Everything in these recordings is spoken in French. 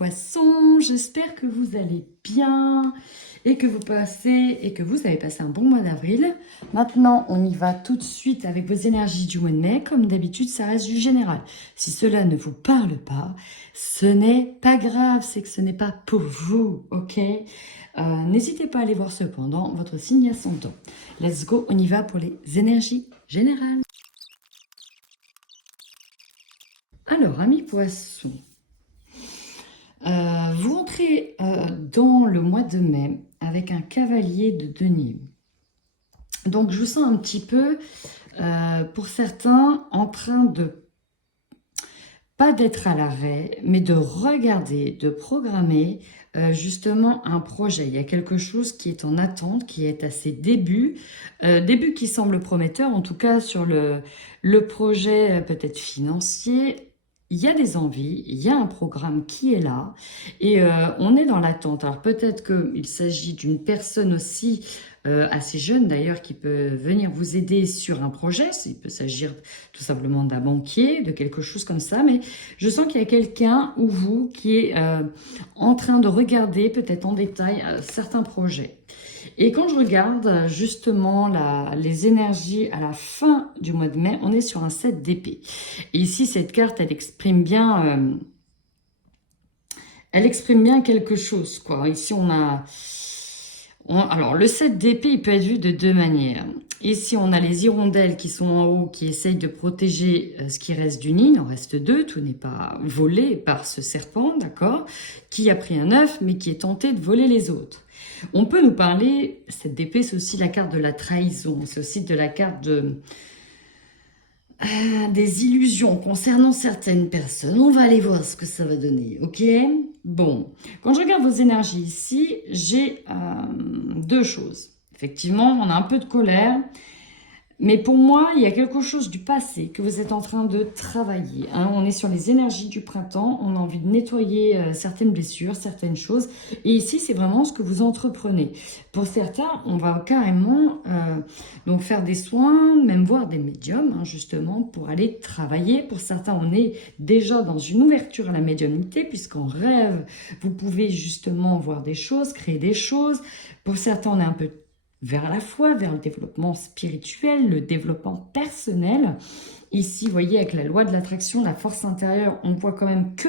poissons, j'espère que vous allez bien et que vous avez passé un bon mois d'avril. Maintenant, on y va tout de suite avec vos énergies du mois de mai. Comme d'habitude, ça reste du général. Si cela ne vous parle pas, ce n'est pas grave, c'est que ce n'est pas pour vous, ok? N'hésitez pas à aller voir cependant votre signe ascendant. Let's go, on y va pour les énergies générales. Alors, amis poissons, vous entrez dans le mois de mai avec un cavalier de denier. Donc, je vous sens un petit peu, pour certains, en train de, pas d'être à l'arrêt, mais de regarder, de programmer justement un projet. Il y a quelque chose qui est en attente, qui est à ses débuts, début qui semble prometteur, en tout cas sur le projet peut-être financier. Il y a des envies, il y a un programme qui est là et on est dans l'attente. Alors peut-être qu'il s'agit d'une personne aussi assez jeune d'ailleurs qui peut venir vous aider sur un projet. Il peut s'agir tout simplement d'un banquier, de quelque chose comme ça. Mais je sens qu'il y a quelqu'un ou vous qui est en train de regarder peut-être en détail certains projets. Et quand je regarde justement les énergies à la fin du mois de mai, on est sur un 7 d'épée. Et ici, cette carte, elle exprime bien quelque chose, quoi. Ici, alors, le 7 d'épée, il peut être vu de deux manières. Ici, on a les hirondelles qui sont en haut, qui essayent de protéger ce qui reste du nid. Il en reste deux, tout n'est pas volé par ce serpent, d'accord, qui a pris un œuf, mais qui est tenté de voler les autres. On peut nous parler, cette épée, c'est aussi la carte de la trahison, c'est aussi de la carte des illusions concernant certaines personnes. On va aller voir ce que ça va donner, ok? Bon, quand je regarde vos énergies ici, j'ai deux choses. Effectivement, on a un peu de colère. Mais pour moi, il y a quelque chose du passé que vous êtes en train de travailler. Hein. On est sur les énergies du printemps, on a envie de nettoyer certaines blessures, certaines choses. Et ici, c'est vraiment ce que vous entreprenez. Pour certains, on va carrément donc faire des soins, même voir des médiums, hein, justement, pour aller travailler. Pour certains, on est déjà dans une ouverture à la médiumnité, puisqu'en rêve, vous pouvez justement voir des choses, créer des choses. Pour certains, on est un peu vers la foi, vers le développement spirituel, le développement personnel. Ici, vous voyez, avec la loi de l'attraction, la force intérieure, on voit quand même que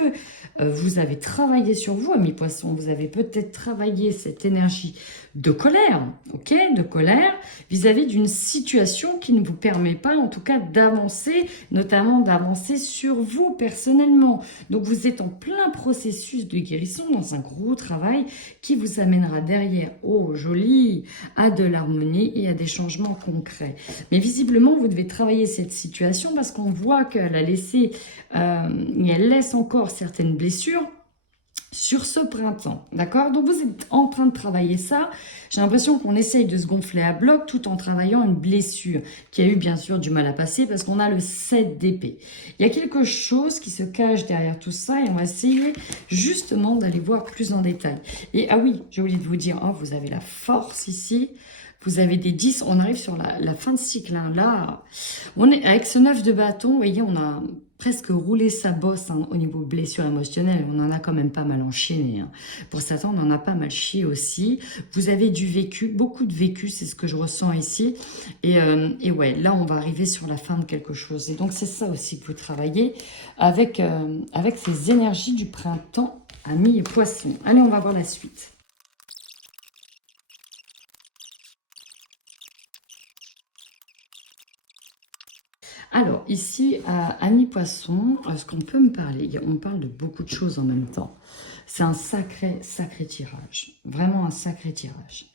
vous avez travaillé sur vous, amis poissons. Vous avez peut-être travaillé cette énergie de colère, ok, de colère, vis-à-vis d'une situation qui ne vous permet pas, en tout cas, d'avancer, notamment d'avancer sur vous personnellement. Donc, vous êtes en plein processus de guérison, dans un gros travail qui vous amènera derrière, oh, joli, à de l'harmonie et à des changements concrets. Mais visiblement, vous devez travailler cette situation parce qu'on voit qu'elle a laissé, elle laisse encore certaines blessures sur ce printemps, d'accord? Donc, vous êtes en train de travailler ça. J'ai l'impression qu'on essaye de se gonfler à bloc tout en travaillant une blessure qui a eu bien sûr du mal à passer parce qu'on a le 7 d'épée. Il y a quelque chose qui se cache derrière tout ça et on va essayer justement d'aller voir plus en détail. Et ah oui, j'ai oublié de vous dire, oh, vous avez la force ici. Vous avez des 10, on arrive sur la fin de cycle. Hein. Là, on est avec ce 9 de bâton, vous voyez, on a presque roulé sa bosse hein, au niveau blessure émotionnelle. On en a quand même pas mal enchaîné. Hein. Pour certains, on en a pas mal chié aussi. Vous avez du vécu, beaucoup de vécu, c'est ce que je ressens ici. Et ouais, là, on va arriver sur la fin de quelque chose. Et donc, c'est ça aussi que vous travaillez avec ces énergies du printemps, amis et poissons. Allez, on va voir la suite. Alors, ici, amis poissons, ce qu'on peut me parler, on parle de beaucoup de choses en même temps. C'est un sacré, sacré tirage. Vraiment un sacré tirage.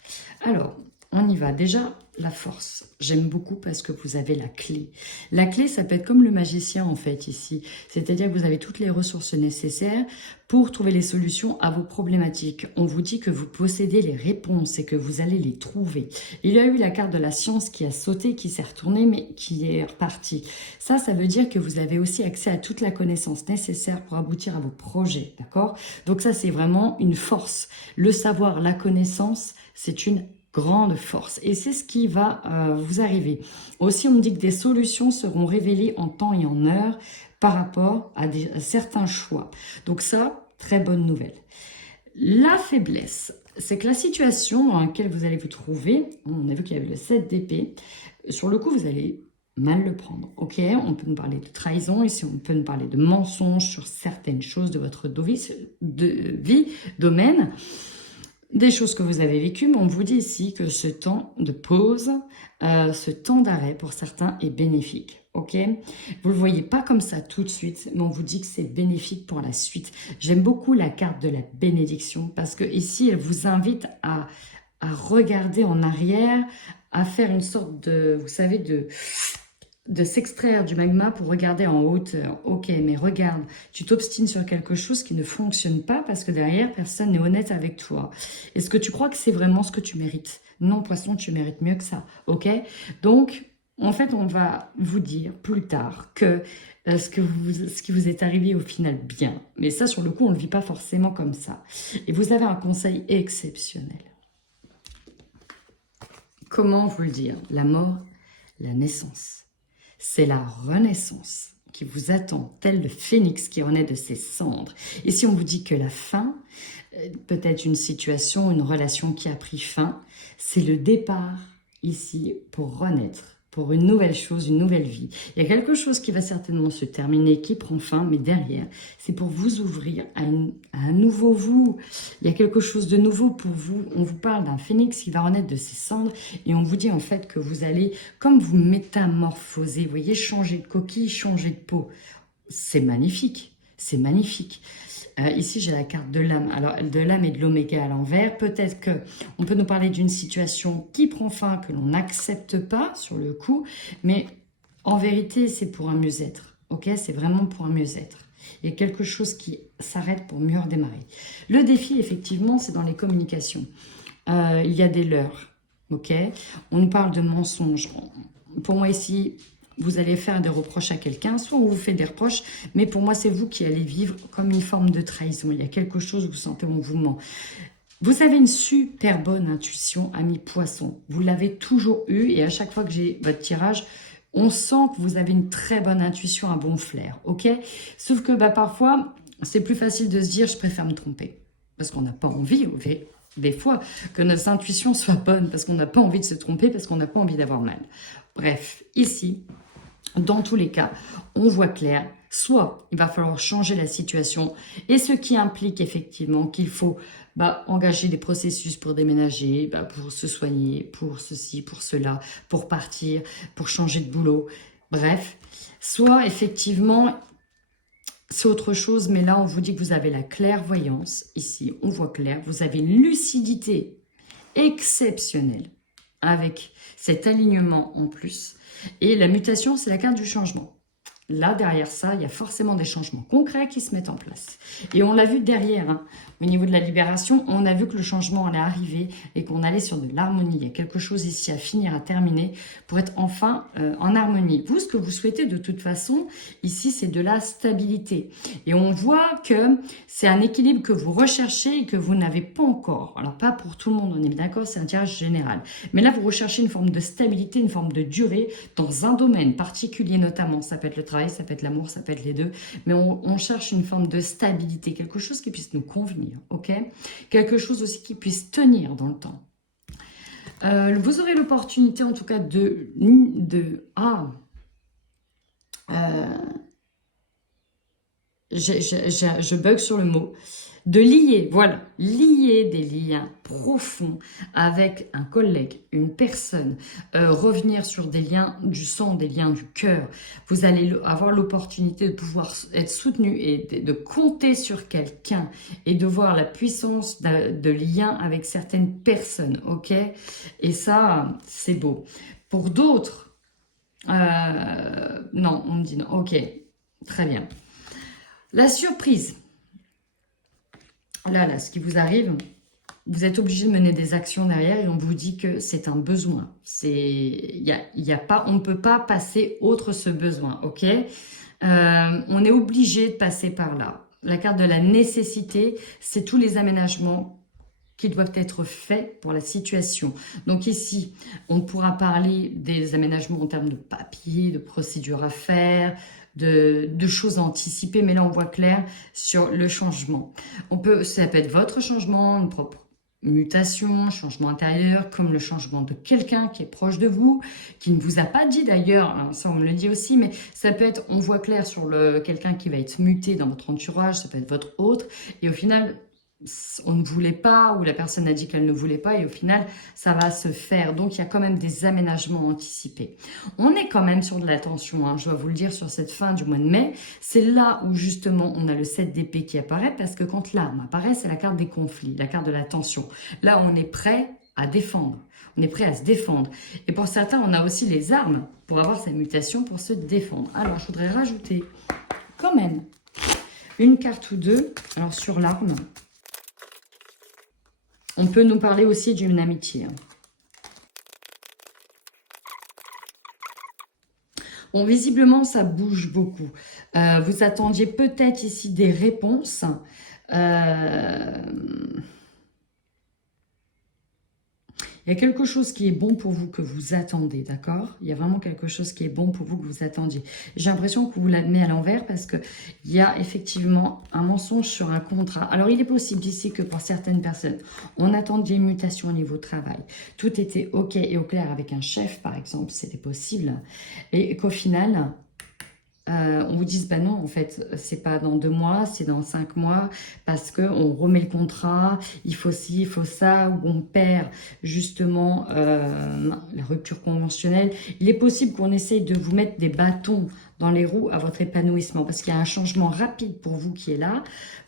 Alors, on y va. Déjà, la force. J'aime beaucoup parce que vous avez la clé. La clé, ça peut être comme le magicien, en fait, ici. C'est-à-dire que vous avez toutes les ressources nécessaires pour trouver les solutions à vos problématiques. On vous dit que vous possédez les réponses et que vous allez les trouver. Il y a eu la carte de la science qui a sauté, qui s'est retournée, mais qui est repartie. Ça veut dire que vous avez aussi accès à toute la connaissance nécessaire pour aboutir à vos projets, d'accord? Donc ça, c'est vraiment une force. Le savoir, la connaissance, c'est une grande force. Et c'est ce qui va vous arriver. Aussi, on me dit que des solutions seront révélées en temps et en heure par rapport à certains choix. Donc ça, très bonne nouvelle. La faiblesse, c'est que la situation dans laquelle vous allez vous trouver, on a vu qu'il y avait le 7 d'épée, sur le coup, vous allez mal le prendre, ok? On peut nous parler de trahison, ici on peut nous parler de mensonges sur certaines choses de votre vie, domaine, des choses que vous avez vécues, mais on vous dit ici que ce temps de pause, ce temps d'arrêt pour certains est bénéfique, ok? Vous ne le voyez pas comme ça tout de suite, mais on vous dit que c'est bénéfique pour la suite. J'aime beaucoup la carte de la bénédiction parce que ici, elle vous invite à regarder en arrière, à faire une sorte de, vous savez, de s'extraire du magma pour regarder en hauteur. Ok, mais regarde, tu t'obstines sur quelque chose qui ne fonctionne pas parce que derrière, personne n'est honnête avec toi. Est-ce que tu crois que c'est vraiment ce que tu mérites? Non, poisson, tu mérites mieux que ça. Ok? Donc, en fait, on va vous dire plus tard que ce qui vous est arrivé au final bien. Mais ça, sur le coup, on ne le vit pas forcément comme ça. Et vous avez un conseil exceptionnel. Comment vous le dire? La mort, la naissance. C'est la renaissance qui vous attend, tel le phénix qui renaît de ses cendres. Et si on vous dit que la fin, peut-être une situation, une relation qui a pris fin, c'est le départ ici pour renaître, pour une nouvelle chose, une nouvelle vie. Il y a quelque chose qui va certainement se terminer, qui prend fin, mais derrière, c'est pour vous ouvrir à un nouveau vous. Il y a quelque chose de nouveau pour vous. On vous parle d'un phénix qui va renaître de ses cendres et on vous dit en fait que vous allez, comme vous métamorphoser, vous voyez, changer de coquille, changer de peau. C'est magnifique, c'est magnifique. Ici, j'ai la carte de l'âme. Alors, de l'âme et de l'oméga à l'envers. Peut-être qu'on peut nous parler d'une situation qui prend fin, que l'on n'accepte pas sur le coup. Mais en vérité, c'est pour un mieux-être. Ok? C'est vraiment pour un mieux-être. Il y a quelque chose qui s'arrête pour mieux redémarrer. Le défi, effectivement, c'est dans les communications. Il y a des leurres. Ok? On nous parle de mensonges. Pour moi, ici, vous allez faire des reproches à quelqu'un, soit on vous fait des reproches, mais pour moi, c'est vous qui allez vivre comme une forme de trahison. Il y a quelque chose où vous sentez on vous ment. Vous avez une super bonne intuition, ami poisson. Vous l'avez toujours eu et à chaque fois que j'ai votre tirage, on sent que vous avez une très bonne intuition, un bon flair, ok? Sauf que parfois, c'est plus facile de se dire « je préfère me tromper ». Parce qu'on n'a pas envie, des fois, que nos intuitions soient bonnes, parce qu'on n'a pas envie de se tromper, parce qu'on n'a pas envie d'avoir mal. Bref, ici, dans tous les cas, on voit clair, soit il va falloir changer la situation, et ce qui implique effectivement qu'il faut engager des processus pour déménager, pour se soigner, pour ceci, pour cela, pour partir, pour changer de boulot, bref. Soit effectivement, c'est autre chose, mais là on vous dit que vous avez la clairvoyance, ici on voit clair, vous avez une lucidité exceptionnelle, avec cet alignement en plus. Et la mutation, c'est la carte du changement. Là, derrière ça, il y a forcément des changements concrets qui se mettent en place. Et on l'a vu derrière, au niveau de la libération, on a vu que le changement allait arriver et qu'on allait sur de l'harmonie. Il y a quelque chose ici à finir, à terminer, pour être enfin en harmonie. Vous, ce que vous souhaitez de toute façon, ici, c'est de la stabilité. Et on voit que c'est un équilibre que vous recherchez et que vous n'avez pas encore. Alors, pas pour tout le monde, on est d'accord, c'est un tirage général. Mais là, vous recherchez une forme de stabilité, une forme de durée dans un domaine particulier notamment. Ça peut être le travail, ça peut être l'amour, ça peut être les deux, mais on cherche une forme de stabilité, quelque chose qui puisse nous convenir, ok? Quelque chose aussi qui puisse tenir dans le temps. Vous aurez l'opportunité en tout cas je bug sur le mot, de lier, voilà, lier des liens profonds avec un collègue, une personne, revenir sur des liens du sang, des liens du cœur. Vous allez avoir l'opportunité de pouvoir être soutenu et de compter sur quelqu'un et de voir la puissance de lien avec certaines personnes, ok? Et ça, c'est beau. Pour d'autres, non, on me dit non, ok, très bien. La surprise. Là, ce qui vous arrive, vous êtes obligé de mener des actions derrière et on vous dit que c'est un besoin. On ne peut pas passer outre ce besoin, ok? On est obligé de passer par là. La carte de la nécessité, c'est tous les aménagements qui doivent être faits pour la situation. Donc ici, on pourra parler des aménagements en termes de papier, de procédures à faire, de choses à anticiper, mais là on voit clair sur le changement. Ça peut être votre changement, une propre mutation, changement intérieur, comme le changement de quelqu'un qui est proche de vous, qui ne vous a pas dit d'ailleurs, hein, ça on me le dit aussi, mais ça peut être, on voit clair sur quelqu'un qui va être muté dans votre entourage, ça peut être votre autre, et au final, on ne voulait pas, ou la personne a dit qu'elle ne voulait pas, et au final, ça va se faire. Donc, il y a quand même des aménagements anticipés. On est quand même sur de la tension, hein, je dois vous le dire, sur cette fin du mois de mai. C'est là où, justement, on a le 7 d'épée qui apparaît, parce que quand l'âme apparaît, c'est la carte des conflits, la carte de la tension. Là, on est prêt à défendre. On est prêt à se défendre. Et pour certains, on a aussi les armes pour avoir cette mutation, pour se défendre. Alors, je voudrais rajouter, quand même, une carte ou deux. Alors, sur l'arme, on peut nous parler aussi d'une amitié. Bon, visiblement, ça bouge beaucoup. Vous attendiez peut-être ici des réponses. Il y a quelque chose qui est bon pour vous que vous attendez, d'accord? Il y a vraiment quelque chose qui est bon pour vous que vous attendiez. J'ai l'impression que vous la mettez à l'envers parce qu'il y a effectivement un mensonge sur un contrat. Alors, il est possible ici que pour certaines personnes, on attendait une mutation au niveau travail. Tout était OK et au clair avec un chef, par exemple, c'était possible. Et qu'au final, on vous dise, bah non, en fait, c'est pas dans 2 mois, c'est dans 5 mois, parce qu'on remet le contrat, il faut ci, il faut ça, ou on perd justement la rupture conventionnelle. Il est possible qu'on essaye de vous mettre des bâtons dans les roues à votre épanouissement, parce qu'il y a un changement rapide pour vous qui est là,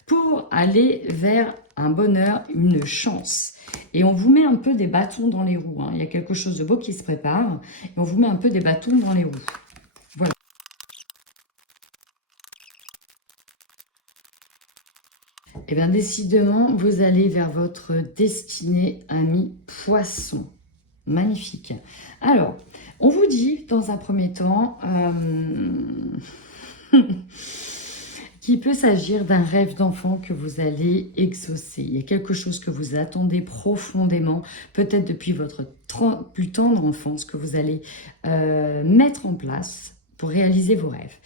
pour aller vers un bonheur, une chance. Et on vous met un peu des bâtons dans les roues, hein. Il y a quelque chose de beau qui se prépare, et on vous met un peu des bâtons dans les roues. Voilà. Eh bien, décidément, vous allez vers votre destinée, ami poisson. Magnifique. Alors, on vous dit, dans un premier temps, qu'il peut s'agir d'un rêve d'enfant que vous allez exaucer. Il y a quelque chose que vous attendez profondément, peut-être depuis votre plus tendre enfance, que vous allez mettre en place pour réaliser vos rêves.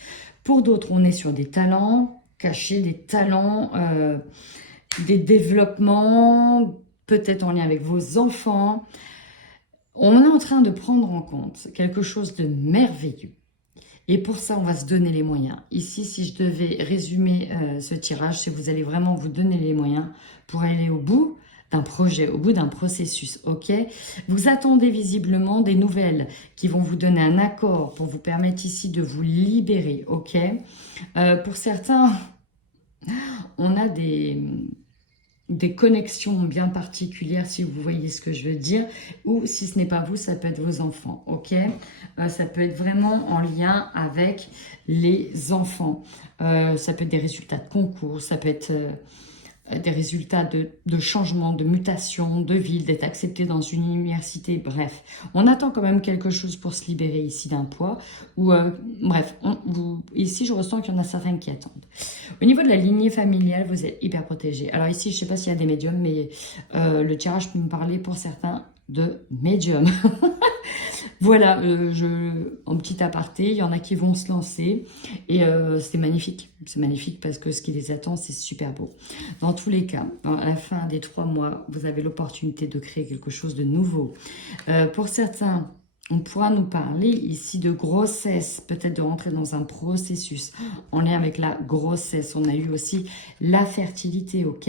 Pour d'autres, on est sur des talents cachés, des talents, des développements, peut-être en lien avec vos enfants. On est en train de prendre en compte quelque chose de merveilleux. Et pour ça, on va se donner les moyens. Ici, si je devais résumer ce tirage, c'est que vous allez vraiment vous donner les moyens pour aller au bout d'un projet, au bout d'un processus, ok? Vous attendez visiblement des nouvelles qui vont vous donner un accord pour vous permettre ici de vous libérer, ok? Pour certains, on a des connexions bien particulières, si vous voyez ce que je veux dire, ou si ce n'est pas vous, ça peut être vos enfants, ok? Ça peut être vraiment en lien avec les enfants. Ça peut être des résultats de concours, ça peut être des résultats de changement, de mutation, de ville, d'être accepté dans une université, bref. On attend quand même quelque chose pour se libérer ici d'un poids. Ou, bref, ici je ressens qu'il y en a certains qui attendent. Au niveau de la lignée familiale, vous êtes hyper protégé. Alors ici, je ne sais pas s'il y a des médiums, mais le tirage peut me parler pour certains de médiums. Voilà, en petit aparté, il y en a qui vont se lancer et c'est magnifique. C'est magnifique parce que ce qui les attend, c'est super beau. Dans tous les cas, à la fin des 3 mois, vous avez l'opportunité de créer quelque chose de nouveau. Pour certains, on pourra nous parler ici de grossesse, peut-être de rentrer dans un processus en lien avec la grossesse. On a eu aussi la fertilité, ok?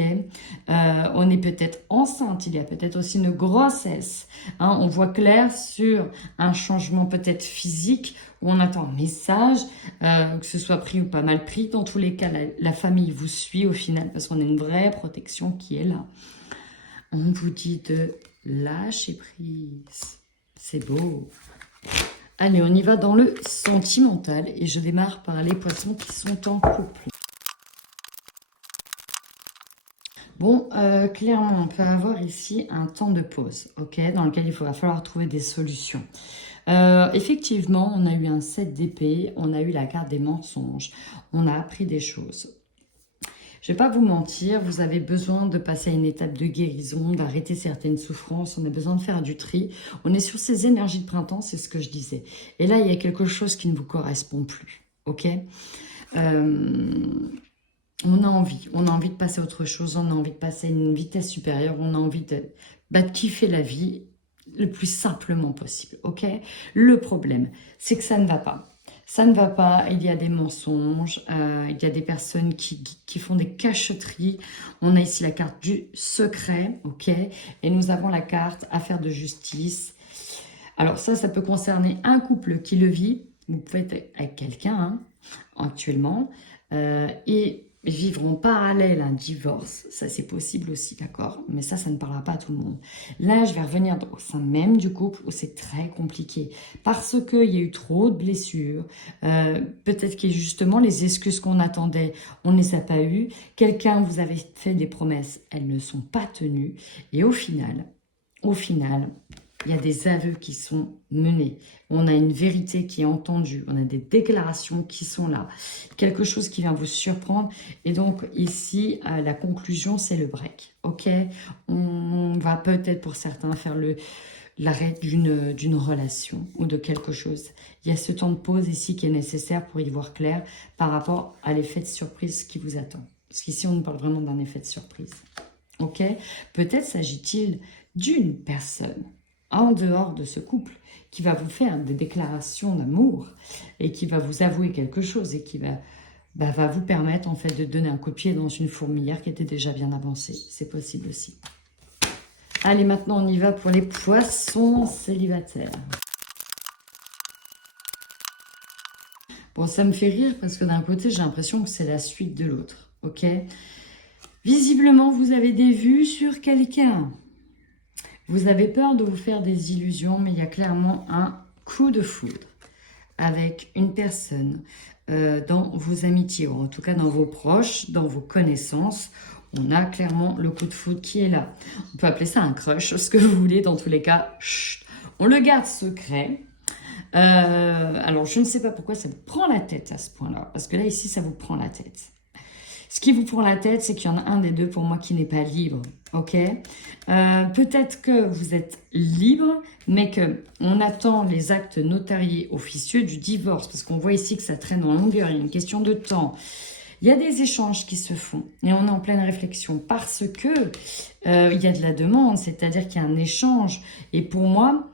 On est peut-être enceinte, il y a peut-être aussi une grossesse. Hein, on voit clair sur un changement peut-être physique où on attend un message, que ce soit pris ou pas mal pris. Dans tous les cas, la famille vous suit au final parce qu'on a une vraie protection qui est là. On vous dit de lâcher prise. C'est beau. Allez, on y va dans le sentimental et je démarre par les poissons qui sont en couple. Bon, clairement, on peut avoir ici un temps de pause, ok, dans lequel il va falloir trouver des solutions. Effectivement, on a eu un 7 d'épée, on a eu la carte des mensonges, on a appris des choses. Je vais pas vous mentir, vous avez besoin de passer à une étape de guérison, d'arrêter certaines souffrances, on a besoin de faire du tri. On est sur ces énergies de printemps, c'est ce que je disais. Et là, il y a quelque chose qui ne vous correspond plus, ok? On a envie de passer à autre chose, on a envie de passer à une vitesse supérieure, on a envie de kiffer la vie le plus simplement possible, ok? Le problème, c'est que ça ne va pas. Ça ne va pas, il y a des mensonges, il y a des personnes qui font des cacheteries. On a ici la carte du secret, ok? Et nous avons la carte affaire de justice. Alors ça peut concerner un couple qui le vit. Vous pouvez être avec quelqu'un hein, actuellement et vivre en parallèle un divorce. Ça, c'est possible aussi, d'accord? Mais ça ne parlera pas à tout le monde. Là, je vais revenir au sein même du couple où c'est très compliqué parce qu'il y a eu trop de blessures. Peut-être que justement, les excuses qu'on attendait, on ne les a pas eues. Quelqu'un vous avait fait des promesses, elles ne sont pas tenues. Et au final, il y a des aveux qui sont menés. On a une vérité qui est entendue. On a des déclarations qui sont là. Quelque chose qui vient vous surprendre. Et donc, ici, la conclusion, c'est le break. OK? On va peut-être, pour certains, faire l'arrêt d'une relation ou de quelque chose. Il y a ce temps de pause ici qui est nécessaire pour y voir clair par rapport à l'effet de surprise qui vous attend. Parce qu'ici, on nous parle vraiment d'un effet de surprise. OK? Peut-être s'agit-il d'une personne en dehors de ce couple, qui va vous faire des déclarations d'amour et qui va vous avouer quelque chose et qui va vous permettre en fait de donner un coup de pied dans une fourmilière qui était déjà bien avancée. C'est possible aussi. Allez, maintenant on y va pour les poissons célibataires. Bon, ça me fait rire parce que d'un côté, j'ai l'impression que c'est la suite de l'autre. Ok? Visiblement, vous avez des vues sur quelqu'un. Vous avez peur de vous faire des illusions, mais il y a clairement un coup de foudre avec une personne dans vos amitiés, ou en tout cas dans vos proches, dans vos connaissances. On a clairement le coup de foudre qui est là. On peut appeler ça un crush, ce que vous voulez, dans tous les cas. Chut, on le garde secret. Alors, je ne sais pas pourquoi ça vous prend la tête à ce point-là, parce que là, ici, ça vous prend la tête. Ce qui vous prend la tête, c'est qu'il y en a un des deux pour moi qui n'est pas libre, ok? Peut-être que vous êtes libre, mais qu'on attend les actes notariés officieux du divorce, parce qu'on voit ici que ça traîne en longueur, il y a une question de temps. Il y a des échanges qui se font, et on est en pleine réflexion, parce que il y a de la demande, c'est-à-dire qu'il y a un échange, et pour moi,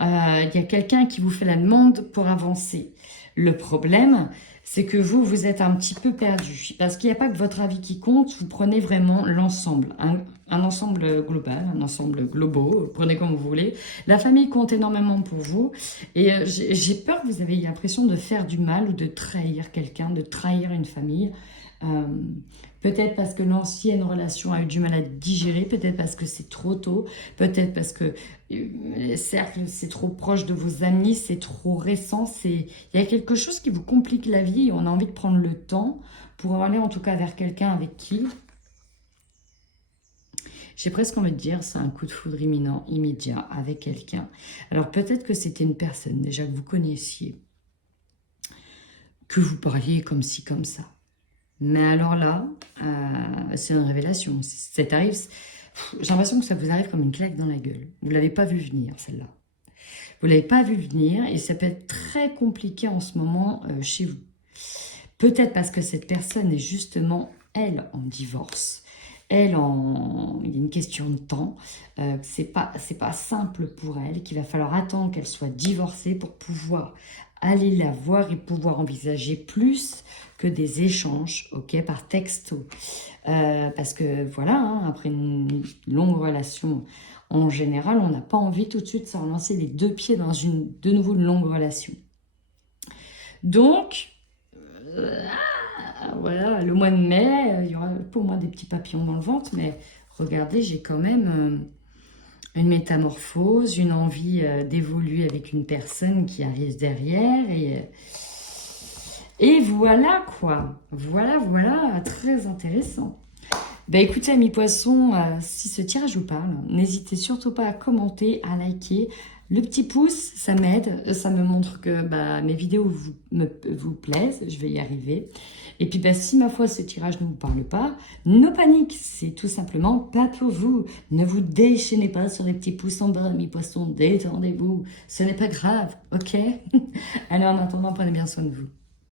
il y a quelqu'un qui vous fait la demande pour avancer. Le problème, c'est que vous êtes un petit peu perdu. Parce qu'il n'y a pas que votre avis qui compte, vous prenez vraiment l'ensemble. Un ensemble global, un ensemble global, prenez comme vous voulez. La famille compte énormément pour vous. Et j'ai peur que vous ayez l'impression de faire du mal ou de trahir quelqu'un, de trahir une famille. Peut-être parce que l'ancienne relation a eu du mal à digérer, peut-être parce que c'est trop tôt, peut-être parce que cercle c'est trop proche de vos amis, c'est trop récent, il y a quelque chose qui vous complique la vie et on a envie de prendre le temps pour aller en tout cas vers quelqu'un avec qui, j'ai presque envie de dire, c'est un coup de foudre imminent, immédiat avec quelqu'un. Alors peut-être que c'était une personne déjà que vous connaissiez, que vous parliez comme ci, comme ça. Mais alors là, c'est une révélation. Ça t'arrive, j'ai l'impression que ça vous arrive comme une claque dans la gueule. Vous ne l'avez pas vu venir, celle-là. Vous ne l'avez pas vu venir et ça peut être très compliqué en ce moment chez vous. Peut-être parce que cette personne est justement, elle, en divorce. Il y a une question de temps. C'est pas simple pour elle, qu'il va falloir attendre qu'elle soit divorcée pour pouvoir aller la voir et pouvoir envisager plus que des échanges, ok, par texto. Parce que voilà, hein, après une longue relation, en général, on n'a pas envie tout de suite de se relancer les deux pieds dans de nouveau une longue relation. Donc, voilà, le mois de mai, il y aura pour moi des petits papillons dans le ventre, mais regardez, j'ai quand même une métamorphose, une envie d'évoluer avec une personne qui arrive derrière et voilà quoi, voilà, très intéressant. Bah écoutez, amis poissons, si ce tirage vous parle, n'hésitez surtout pas à commenter, à liker. Le petit pouce, ça m'aide, ça me montre que bah, mes vidéos vous plaisent, je vais y arriver. Et puis bah, si ma foi ce tirage ne vous parle pas, no panique, c'est tout simplement pas pour vous. Ne vous déchaînez pas sur les petits pouces en bas, amis poissons, détendez-vous, ce n'est pas grave, ok? Alors en attendant, prenez bien soin de vous.